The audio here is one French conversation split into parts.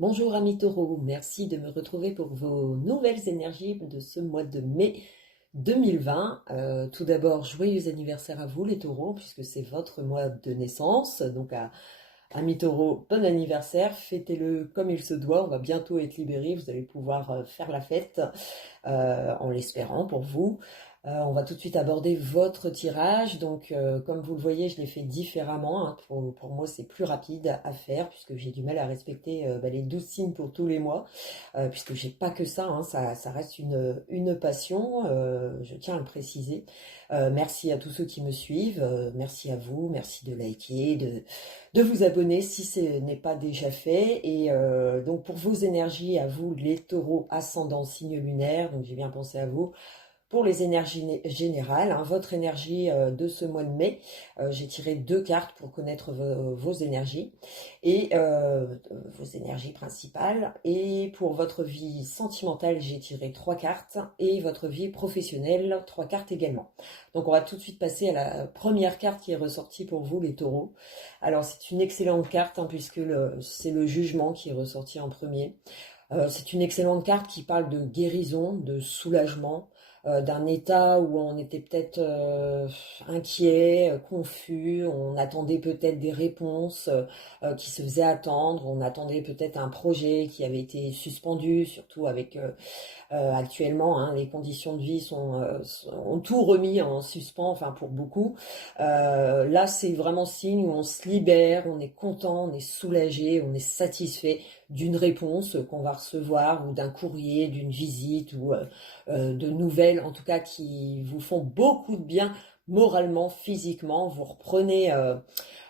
Bonjour amis taureaux, merci de me retrouver pour vos nouvelles énergies de ce mois de mai 2020. Tout d'abord, joyeux anniversaire à vous les taureaux, puisque c'est votre mois de naissance. Donc amis taureaux, bon anniversaire, fêtez-le comme il se doit, on va bientôt être libérés, vous allez pouvoir faire la fête, en l'espérant pour vous. On va tout de suite aborder votre tirage. Donc, comme vous le voyez, je l'ai fait différemment, hein. Pour moi, c'est plus rapide à faire puisque j'ai du mal à respecter les 12 signes pour tous les mois, puisque j'ai pas que ça, hein. Ça reste une passion, je tiens à le préciser. Merci à tous ceux qui me suivent, merci à vous, merci de liker, de vous abonner si ce n'est pas déjà fait. Et donc, pour vos énergies, à vous, les taureaux ascendant signe lunaire, donc j'ai bien pensé à vous. Pour les énergies générales, hein, votre énergie de ce mois de mai, j'ai tiré deux cartes pour connaître vos énergies et vos énergies principales. Et pour votre vie sentimentale, j'ai tiré trois cartes et votre vie professionnelle, trois cartes également. Donc on va tout de suite passer à la première carte qui est ressortie pour vous, les taureaux. Alors c'est une excellente carte, hein, puisque c'est le jugement qui est ressorti en premier. C'est une excellente carte qui parle de guérison, de soulagement, d'un état où on était peut-être inquiet, confus, on attendait peut-être des réponses qui se faisaient attendre, on attendait peut-être un projet qui avait été suspendu, surtout avec actuellement, hein, les conditions de vie ont tout remis en suspens, enfin pour beaucoup. Là, c'est vraiment signe où on se libère, on est content, on est soulagé, on est satisfait d'une réponse qu'on va recevoir ou d'un courrier, d'une visite ou de nouvelles, en tout cas, qui vous font beaucoup de bien moralement, physiquement. Vous reprenez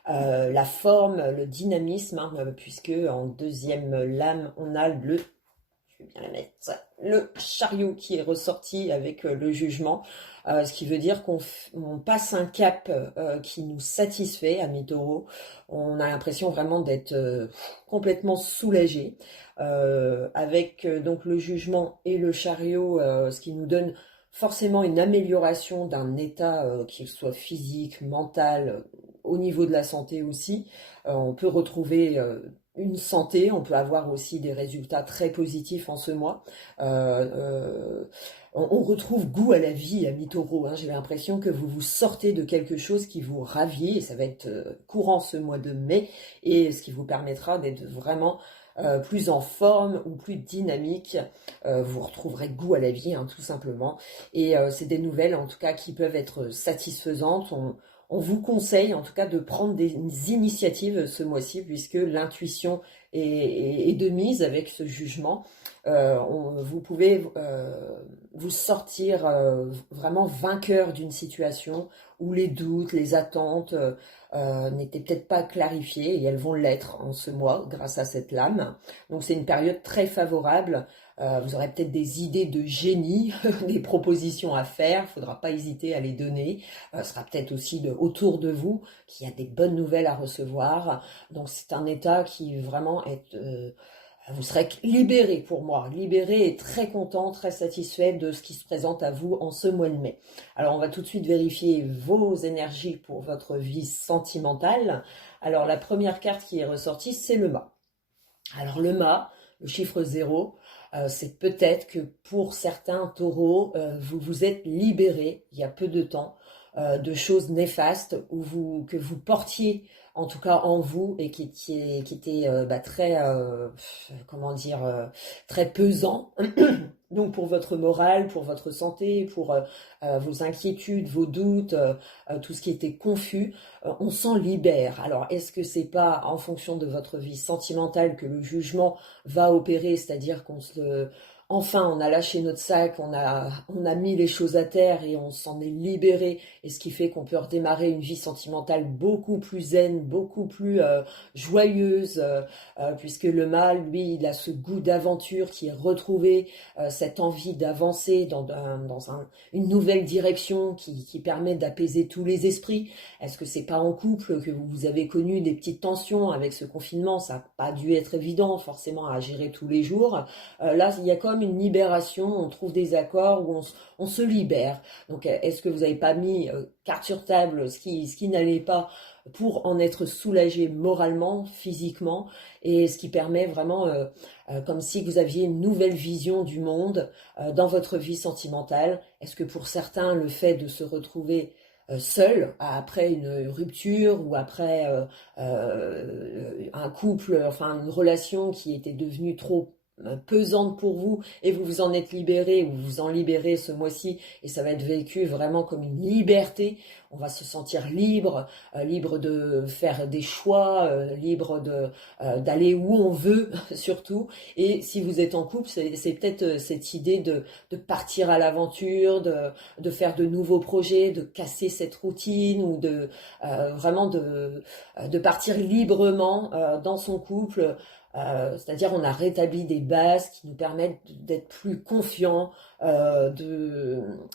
la forme, le dynamisme, hein, puisque en deuxième lame, on a je vais bien la mettre, le chariot qui est ressorti avec le jugement, ce qui veut dire qu'on passe un cap qui nous satisfait, amis taureaux. On a l'impression vraiment d'être complètement soulagé, avec donc le jugement et le chariot, ce qui nous donne forcément une amélioration d'un état, qu'il soit physique, mental, au niveau de la santé aussi. On peut retrouver une santé, on peut avoir aussi des résultats très positifs en ce mois. On retrouve goût à la vie, amis taureaux, hein. J'ai l'impression que vous vous sortez de quelque chose qui vous ravit, et ça va être courant ce mois de mai, et ce qui vous permettra d'être vraiment plus en forme ou plus dynamique. Vous retrouverez goût à la vie, hein, tout simplement. Et c'est des nouvelles, en tout cas, qui peuvent être satisfaisantes. On vous conseille en tout cas de prendre des initiatives ce mois-ci, puisque l'intuition est de mise avec ce jugement. Vous pouvez vous sortir vraiment vainqueur d'une situation où les doutes, les attentes n'étaient peut-être pas clarifiées, et elles vont l'être en ce mois grâce à cette lame. Donc c'est une période très favorable. Vous aurez peut-être des idées de génie, des propositions à faire, il ne faudra pas hésiter à les donner. Ce sera peut-être aussi autour de vous qu'il y a des bonnes nouvelles à recevoir. Donc c'est un état qui vraiment est... vous serez libéré pour moi, libéré et très content, très satisfait de ce qui se présente à vous en ce mois de mai. Alors on va tout de suite vérifier vos énergies pour votre vie sentimentale. Alors la première carte qui est ressortie, c'est le mât. Alors le mât, le chiffre 0, c'est peut-être que pour certains taureaux, vous vous êtes libérés il y a peu de temps de choses néfastes que vous portiez en tout cas en vous, et qui étaient très, comment dire, très pesant. Donc pour votre morale, pour votre santé, pour vos inquiétudes, vos doutes, tout ce qui était confus, on s'en libère. Alors est-ce que c'est pas en fonction de votre vie sentimentale que le jugement va opérer, c'est-à-dire enfin, on a lâché notre sac, on a mis les choses à terre et on s'en est libéré, et ce qui fait qu'on peut redémarrer une vie sentimentale beaucoup plus zen, beaucoup plus joyeuse, puisque le mâle, lui, il a ce goût d'aventure qui est retrouvé, cette envie d'avancer une nouvelle direction qui permet d'apaiser tous les esprits. Est-ce que c'est pas en couple que vous avez connu des petites tensions avec ce confinement? Ça n'a pas dû être évident forcément à gérer tous les jours. Là, il y a comme une libération, on trouve des accords où on se libère. Donc, est-ce que vous n'avez pas mis carte sur table ce qui n'allait pas pour en être soulagé moralement, physiquement, et ce qui permet vraiment, comme si vous aviez une nouvelle vision du monde dans votre vie sentimentale. Est-ce que pour certains, le fait de se retrouver seul après une rupture ou après un couple, enfin une relation qui était devenue trop pesante pour vous et vous vous en êtes libéré ou vous en libérez ce mois-ci et ça va être vécu vraiment comme une liberté. On va se sentir libre, libre de faire des choix, libre d'aller où on veut surtout. Et si vous êtes en couple, c'est peut-être cette idée de partir à l'aventure, de faire de nouveaux projets, de casser cette routine ou vraiment de partir librement dans son couple. C'est-à-dire on a rétabli des bases qui nous permettent d'être plus confiants.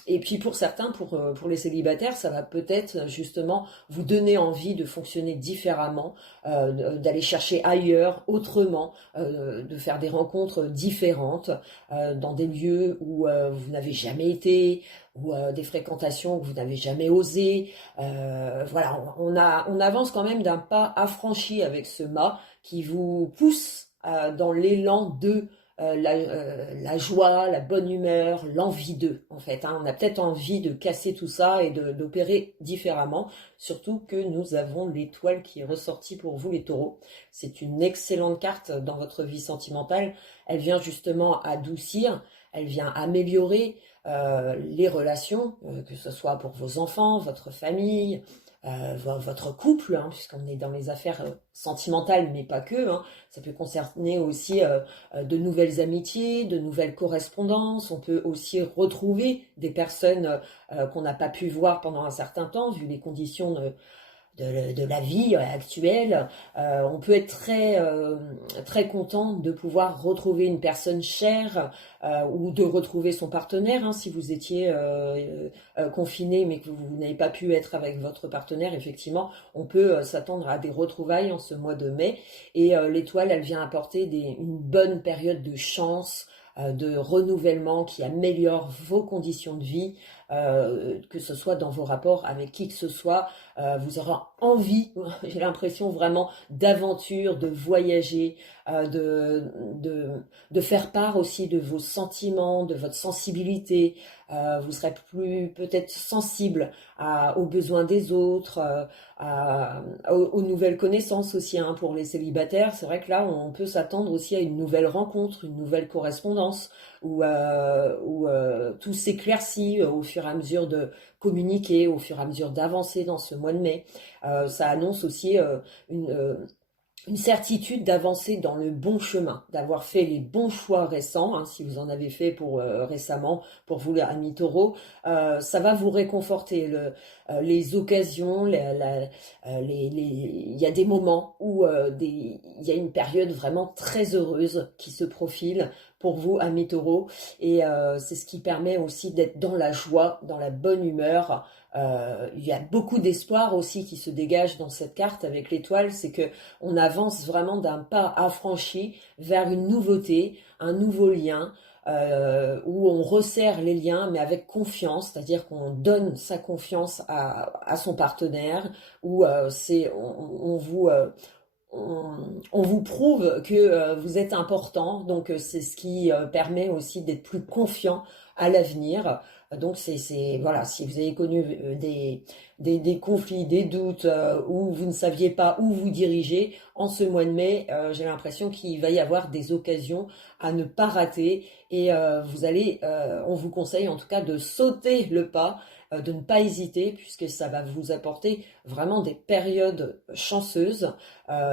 Et puis pour certains, pour les célibataires, ça va peut-être justement vous donner envie de fonctionner différemment, d'aller chercher ailleurs, autrement, de faire des rencontres différentes dans des lieux où vous n'avez jamais été, ou des fréquentations que vous n'avez jamais osé. Voilà, on avance quand même d'un pas affranchi avec ce mât qui vous pousse dans l'élan de la joie, la bonne humeur, l'envie d'eux, en fait. Hein. On a peut-être envie de casser tout ça et d'opérer différemment, surtout que nous avons l'étoile qui est ressortie pour vous, les taureaux. C'est une excellente carte dans votre vie sentimentale. Elle vient justement adoucir, elle vient améliorer les relations, que ce soit pour vos enfants, votre famille, votre couple, hein, puisqu'on est dans les affaires sentimentales, mais pas que. Hein. Ça peut concerner aussi de nouvelles amitiés, de nouvelles correspondances. On peut aussi retrouver des personnes qu'on n'a pas pu voir pendant un certain temps, vu les conditions de la vie actuelle. On peut être très content de pouvoir retrouver une personne chère ou de retrouver son partenaire. Hein, si vous étiez confiné mais que vous n'avez pas pu être avec votre partenaire, effectivement, on peut s'attendre à des retrouvailles en ce mois de mai. Et l'étoile, elle vient apporter une bonne période de chance, de renouvellement qui améliore vos conditions de vie, que ce soit dans vos rapports avec qui que ce soit. Vous aurez envie, j'ai l'impression vraiment d'aventure, de voyager, de faire part aussi de vos sentiments, de votre sensibilité. Vous serez plus peut-être sensible aux besoins des autres, aux nouvelles connaissances aussi, hein, pour les célibataires. C'est vrai que là, on peut s'attendre aussi à une nouvelle rencontre, une nouvelle correspondance, où tout s'éclaircit au fur et à mesure de communiquer, au fur et à mesure d'avancer dans ce mois de mai. Ça annonce aussi une certitude d'avancer dans le bon chemin, d'avoir fait les bons choix récents, hein, si vous en avez fait récemment, pour vous, amis taureaux, ça va vous réconforter. Les occasions, il y a des moments où il y a une période vraiment très heureuse qui se profile pour vous, amis taureaux, et c'est ce qui permet aussi d'être dans la joie, dans la bonne humeur. Il y a beaucoup d'espoir aussi qui se dégage dans cette carte avec l'étoile, c'est que on avance vraiment d'un pas affranchi vers une nouveauté, un nouveau lien, où on resserre les liens, mais avec confiance, c'est-à-dire qu'on donne sa confiance à son partenaire, où on vous prouve que vous êtes important, donc c'est ce qui permet aussi d'être plus confiant à l'avenir. Donc voilà, si vous avez connu des conflits, des doutes, où vous ne saviez pas où vous diriger, en ce mois de mai, j'ai l'impression qu'il va y avoir des occasions à ne pas rater et on vous conseille en tout cas de sauter le pas, de ne pas hésiter puisque ça va vous apporter vraiment des périodes chanceuses,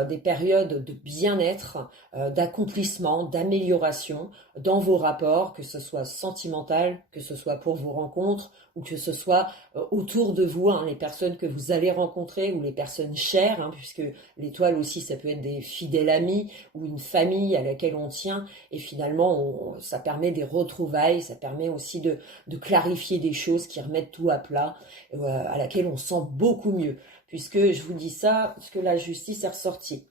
des périodes de bien-être, d'accomplissement, d'amélioration dans vos rapports, que ce soit sentimental, que ce soit pour vos rencontres ou que ce soit autour de vous, hein, les personnes que vous allez rencontrer ou les personnes chères, hein, puisque l'étoile aussi ça peut être des fidèles amis ou une famille à laquelle on tient et finalement ça permet des retrouvailles, ça permet aussi de clarifier des choses qui remettent tout à plat, à laquelle on sent beaucoup mieux, puisque je vous dis ça, parce que la justice est ressortie.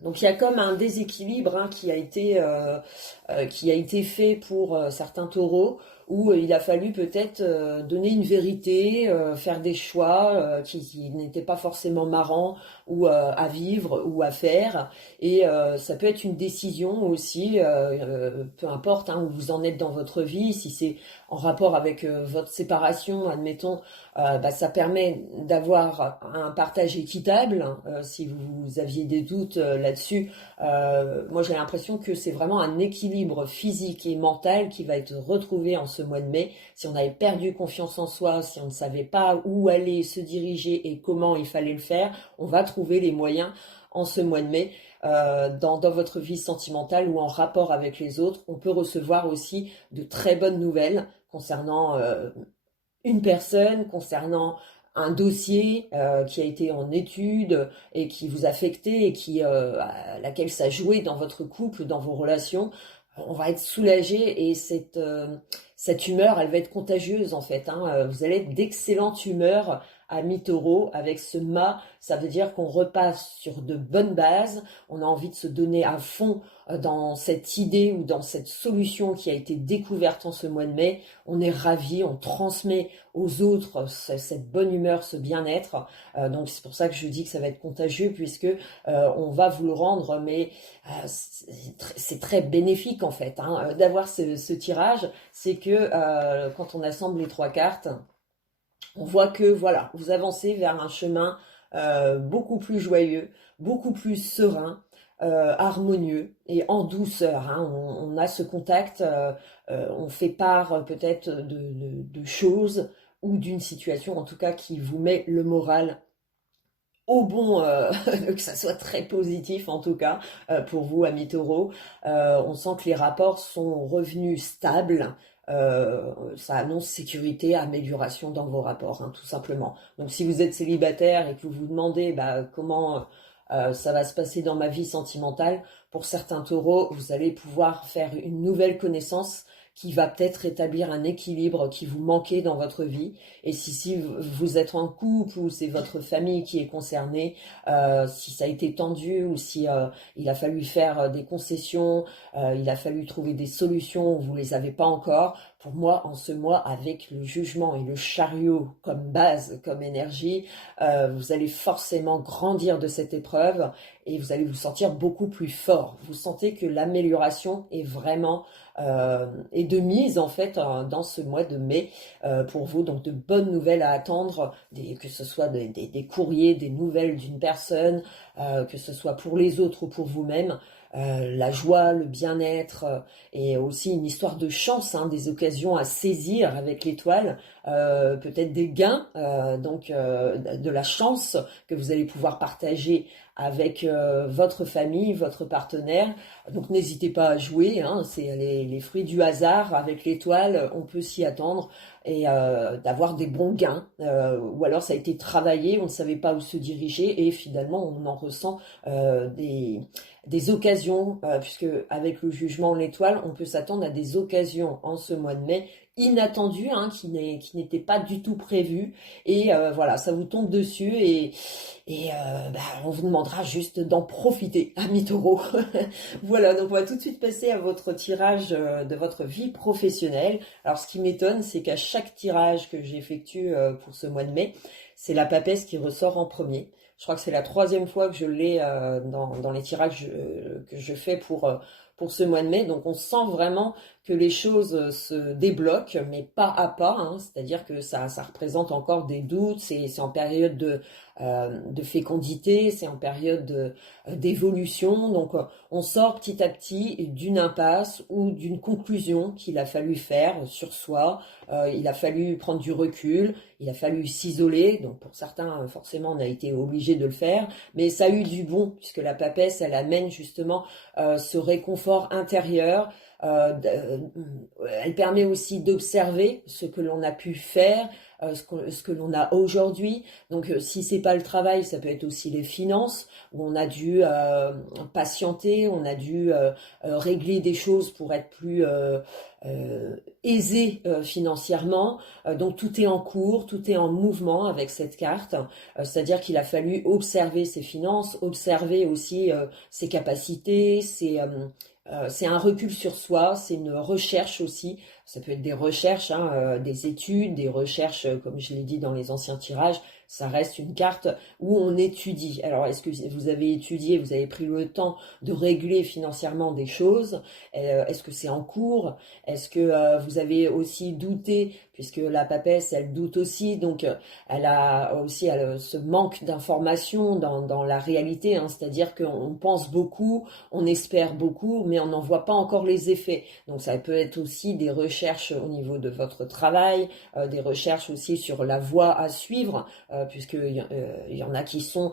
Donc il y a comme un déséquilibre hein, qui a été fait pour certains taureaux où il a fallu peut-être donner une vérité, faire des choix qui n'étaient pas forcément marrants ou à vivre ou à faire. Et ça peut être une décision aussi, peu importe hein, où vous en êtes dans votre vie, si c'est en rapport avec votre séparation, admettons, bah, ça permet d'avoir un partage équitable. Si vous aviez des doutes là-dessus, moi j'ai l'impression que c'est vraiment un équilibre physique et mental qui va être retrouvé en ce mois de mai. Si on avait perdu confiance en soi, si on ne savait pas où aller se diriger et comment il fallait le faire, on va trouver les moyens en ce mois de mai. Dans votre vie sentimentale ou en rapport avec les autres, on peut recevoir aussi de très bonnes nouvelles concernant une personne, concernant un dossier qui a été en étude et qui vous a affecté et à laquelle ça a joué dans votre couple, dans vos relations. On va être soulagé et cette humeur, elle va être contagieuse en fait. Hein. Vous allez être d'excellente humeur à mi-taureau avec ce mât. Ça veut dire qu'on repasse sur de bonnes bases. On a envie de se donner à fond dans cette idée ou dans cette solution qui a été découverte en ce mois de mai. On est ravis, on transmet aux autres cette bonne humeur, ce bien-être. Donc c'est pour ça que je dis que ça va être contagieux puisque on va vous le rendre, mais c'est très bénéfique en fait hein, d'avoir ce tirage. C'est que quand on assemble les trois cartes, on voit que voilà, vous avancez vers un chemin beaucoup plus joyeux, beaucoup plus serein, harmonieux et en douceur. Hein. On a ce contact, on fait part peut-être de choses ou d'une situation en tout cas qui vous met le moral au bon, que ça soit très positif en tout cas pour vous, amis taureaux. On sent que les rapports sont revenus stables. Ça annonce sécurité, amélioration dans vos rapports, hein, tout simplement. Donc si vous êtes célibataire et que vous vous demandez bah, comment ça va se passer dans ma vie sentimentale, pour certains taureaux, vous allez pouvoir faire une nouvelle connaissance qui va peut-être établir un équilibre qui vous manquait dans votre vie. Et si vous êtes en couple ou c'est votre famille qui est concernée, si ça a été tendu ou si il a fallu faire des concessions, il a fallu trouver des solutions, vous les avez pas encore. Pour moi, en ce mois, avec le jugement et le chariot comme base, comme énergie, vous allez forcément grandir de cette épreuve et vous allez vous sentir beaucoup plus fort. Vous sentez que l'amélioration est vraiment est de mise en fait dans ce mois de mai pour vous. Donc de bonnes nouvelles à attendre, que ce soit des courriers, des nouvelles d'une personne, que ce soit pour les autres ou pour vous-même. La joie, le bien-être et aussi une histoire de chance, hein, des occasions à saisir avec l'étoile, peut-être des gains, donc de la chance que vous allez pouvoir partager avec votre famille, votre partenaire. Donc n'hésitez pas à jouer, hein, c'est les fruits du hasard avec l'étoile, on peut s'y attendre et d'avoir des bons gains. Ou alors ça a été travaillé, on ne savait pas où se diriger et finalement on en ressent des occasions, puisque avec le jugement l'étoile, on peut s'attendre à des occasions en ce mois de mai inattendues, hein, qui n'étaient pas du tout prévues. Et voilà, ça vous tombe dessus et bah, on vous demandera juste d'en profiter, amis taureaux. Voilà, donc on va tout de suite passer à votre tirage de votre vie professionnelle. Alors ce qui m'étonne, c'est qu'à chaque tirage que j'effectue pour ce mois de mai, c'est la papesse qui ressort en premier. Je crois que c'est la troisième fois que je l'ai dans les tirages que je fais pour ce mois de mai. Donc on sent vraiment que les choses se débloquent, mais pas à pas. Hein. C'est-à-dire que ça représente encore des doutes. C'est en période de fécondité, c'est en période d'évolution. Donc on sort petit à petit d'une impasse ou d'une conclusion qu'il a fallu faire sur soi. Il a fallu prendre du recul, il a fallu s'isoler. Donc pour certains, forcément, on a été obligé de le faire. Mais ça a eu du bon, puisque la papesse, elle amène justement ce réconfort intérieur, elle permet aussi d'observer ce que l'on a pu faire, ce que l'on a aujourd'hui. Donc, si c'est pas le travail, ça peut être aussi les finances, où on a dû patienter, on a dû régler des choses pour être plus aisé financièrement. Donc, tout est en cours, tout est en mouvement avec cette carte. C'est-à-dire qu'il a fallu observer ses finances, observer aussi ses capacités, c'est un recul sur soi, c'est une recherche aussi. Ça peut être des recherches, hein, des études, des recherches, comme je l'ai dit dans les anciens tirages. Ça reste une carte où on étudie. Alors, est-ce que vous avez étudié, vous avez pris le temps de régler financièrement des choses? Est-ce que c'est en cours? Est-ce que vous avez aussi douté, puisque la papesse, elle doute aussi, donc elle a aussi ce manque d'information dans la réalité, hein, c'est-à-dire qu'on pense beaucoup, on espère beaucoup, mais on n'en voit pas encore les effets. Donc ça peut être aussi des recherches au niveau de votre travail, des recherches aussi sur la voie à suivre, puisqu'il y en a qui sont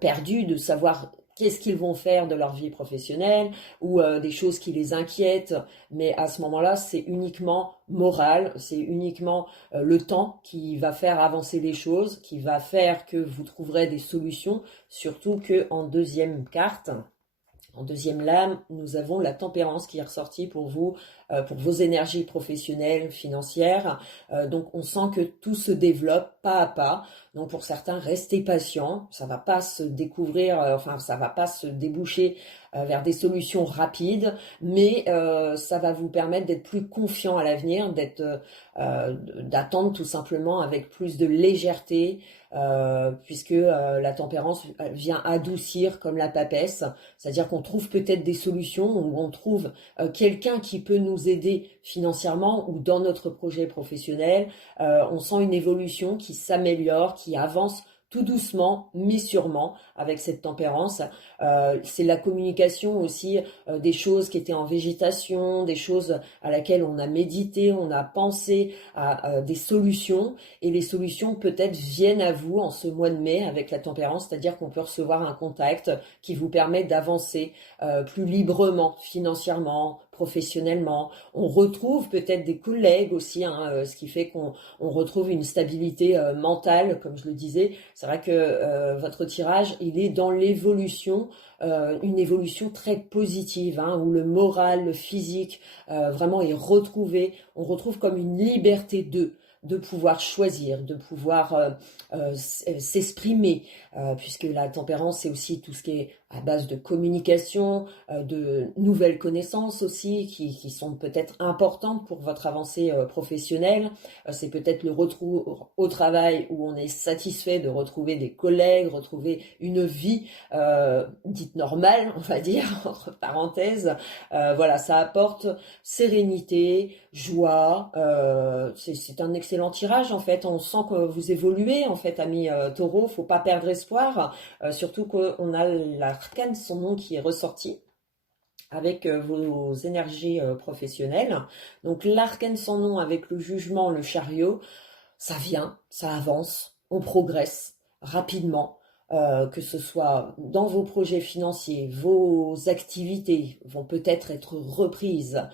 perdus de savoir qu'est-ce qu'ils vont faire de leur vie professionnelle ou des choses qui les inquiètent. Mais à ce moment-là, c'est uniquement moral, c'est uniquement le temps qui va faire avancer les choses, qui va faire que vous trouverez des solutions, surtout que en deuxième carte, en deuxième lame, nous avons la tempérance qui est ressortie pour vous, pour vos énergies professionnelles, financières. Donc on sent que tout se développe pas à pas. Donc pour certains, restez patients. Ça va pas se découvrir, enfin ça va pas se déboucher vers des solutions rapides, mais ça va vous permettre d'être plus confiant à l'avenir, d'attendre tout simplement avec plus de légèreté, puisque la tempérance vient adoucir comme la papesse, c'est-à-dire qu'on trouve peut-être des solutions ou on trouve quelqu'un qui peut nous aider financièrement ou dans notre projet professionnel. On sent une évolution qui s'améliore, qui avance tout doucement, mais sûrement, avec cette tempérance. C'est la communication aussi des choses qui étaient en végétation, des choses à laquelle on a médité, on a pensé à des solutions, et les solutions peut-être viennent à vous en ce mois de mai avec la tempérance, c'est-à-dire qu'on peut recevoir un contact qui vous permet d'avancer plus librement, financièrement, professionnellement. On retrouve peut-être des collègues aussi, hein, ce qui fait qu'on retrouve une stabilité mentale, comme je le disais. C'est vrai que votre tirage, il est dans l'évolution, une évolution très positive, hein, où le moral, le physique, vraiment est retrouvé. On retrouve comme une liberté de pouvoir choisir, de pouvoir s'exprimer, puisque la tempérance, c'est aussi tout ce qui est à base de communication, de nouvelles connaissances aussi, qui sont peut-être importantes pour votre avancée professionnelle. C'est peut-être le retour au travail où on est satisfait de retrouver des collègues, retrouver une vie dite normale, on va dire, entre parenthèses. Voilà, ça apporte sérénité, joie. C'est un excellent tirage en fait. On sent que vous évoluez en fait, amis taureaux. Faut pas perdre espoir, surtout qu'on a l'arcane son nom qui est ressorti avec vos énergies professionnelles. Donc l'arcane sans nom avec le jugement, le chariot, ça vient, ça avance, on progresse rapidement. Que ce soit dans vos projets financiers, vos activités vont peut-être être reprises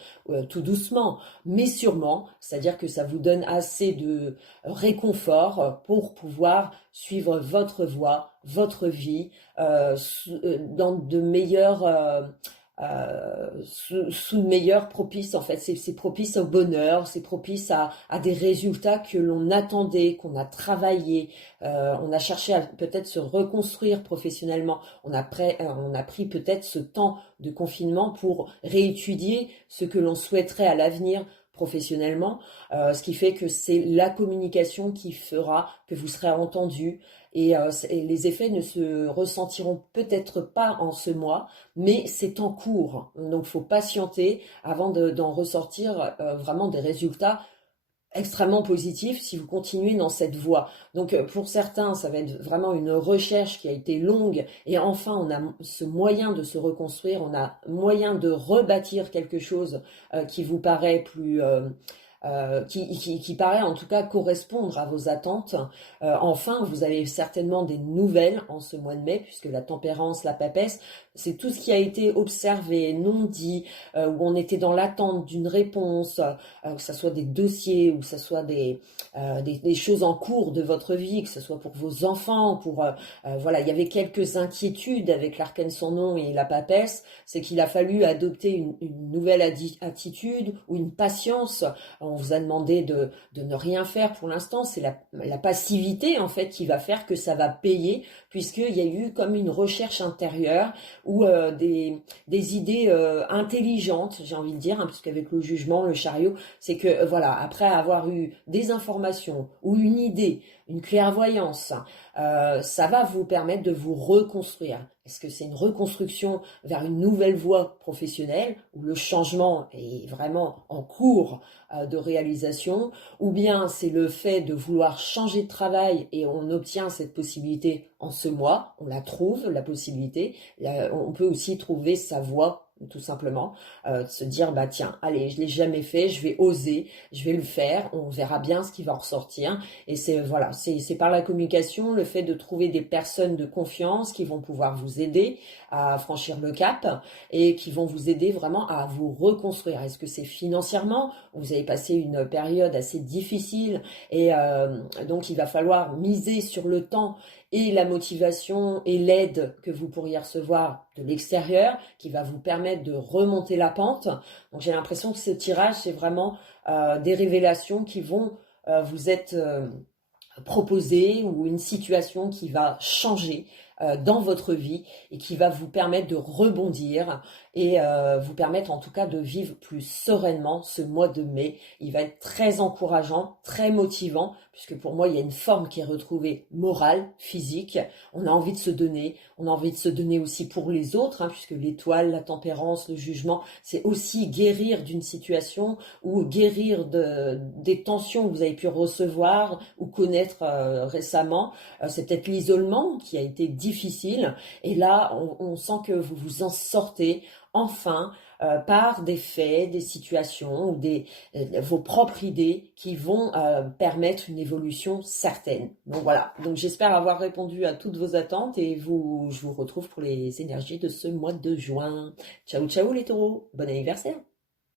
tout doucement, mais sûrement, c'est-à-dire que ça vous donne assez de réconfort pour pouvoir suivre votre voie, votre vie, dans de meilleurs sous de meilleurs propices en fait. C'est propice au bonheur, c'est propice à des résultats que l'on attendait, qu'on a travaillé, on a cherché à peut-être se reconstruire professionnellement, on a pris peut-être ce temps de confinement pour réétudier ce que l'on souhaiterait à l'avenir professionnellement, ce qui fait que c'est la communication qui fera que vous serez entendu, et les effets ne se ressentiront peut-être pas en ce mois, mais c'est en cours. Donc, faut patienter avant d'en ressortir vraiment des résultats extrêmement positifs si vous continuez dans cette voie. Donc, pour certains, ça va être vraiment une recherche qui a été longue, et enfin, on a ce moyen de se reconstruire, on a moyen de rebâtir quelque chose qui vous paraît plus qui paraît en tout cas correspondre à vos attentes. Enfin, vous avez certainement des nouvelles en ce mois de mai, puisque la tempérance, la papesse, c'est tout ce qui a été observé, non dit, où on était dans l'attente d'une réponse, que ce soit des dossiers, ou que ce soit des choses en cours de votre vie, que ce soit pour vos enfants, voilà, il y avait quelques inquiétudes avec l'arcane sans nom et la papesse, c'est qu'il a fallu adopter une nouvelle attitude ou une patience. On vous a demandé de ne rien faire pour l'instant, c'est la passivité en fait qui va faire que ça va payer, puisqu'il y a eu comme une recherche intérieure ou des idées intelligentes, j'ai envie de dire, hein, puisqu'avec le jugement, le chariot, c'est que voilà, après avoir eu des informations ou une idée, une clairvoyance, ça va vous permettre de vous reconstruire. Est-ce que c'est une reconstruction vers une nouvelle voie professionnelle où le changement est vraiment en cours de réalisation, ou bien c'est le fait de vouloir changer de travail et on obtient cette possibilité en ce mois, on la trouve, la possibilité. On peut aussi trouver sa voie tout simplement, de se dire bah tiens, allez, je l'ai jamais fait, je vais oser, je vais le faire, on verra bien ce qui va en ressortir. Et c'est voilà, c'est par la communication, le fait de trouver des personnes de confiance qui vont pouvoir vous aider à franchir le cap et qui vont vous aider vraiment à vous reconstruire. Est-ce que c'est financièrement? Vous avez passé une période assez difficile et donc il va falloir miser sur le temps et la motivation et l'aide que vous pourriez recevoir de l'extérieur qui va vous permettre de remonter la pente. Donc j'ai l'impression que ce tirage, c'est vraiment des révélations qui vont vous être proposées ou une situation qui va changer dans votre vie et qui va vous permettre de rebondir et vous permettre en tout cas de vivre plus sereinement ce mois de mai. Il va être très encourageant, très motivant, puisque pour moi il y a une forme qui est retrouvée morale, physique. On a envie de se donner, on a envie de se donner aussi pour les autres, hein, puisque l'étoile, la tempérance, le jugement, c'est aussi guérir d'une situation ou guérir des tensions que vous avez pu recevoir ou connaître récemment. C'est peut-être l'isolement qui a été difficile et là on sent que vous vous en sortez enfin par des faits, des situations ou vos propres idées qui vont permettre une évolution certaine. Donc voilà, donc j'espère avoir répondu à toutes vos attentes et je vous retrouve pour les énergies de ce mois de juin. Ciao ciao les taureaux, bon anniversaire!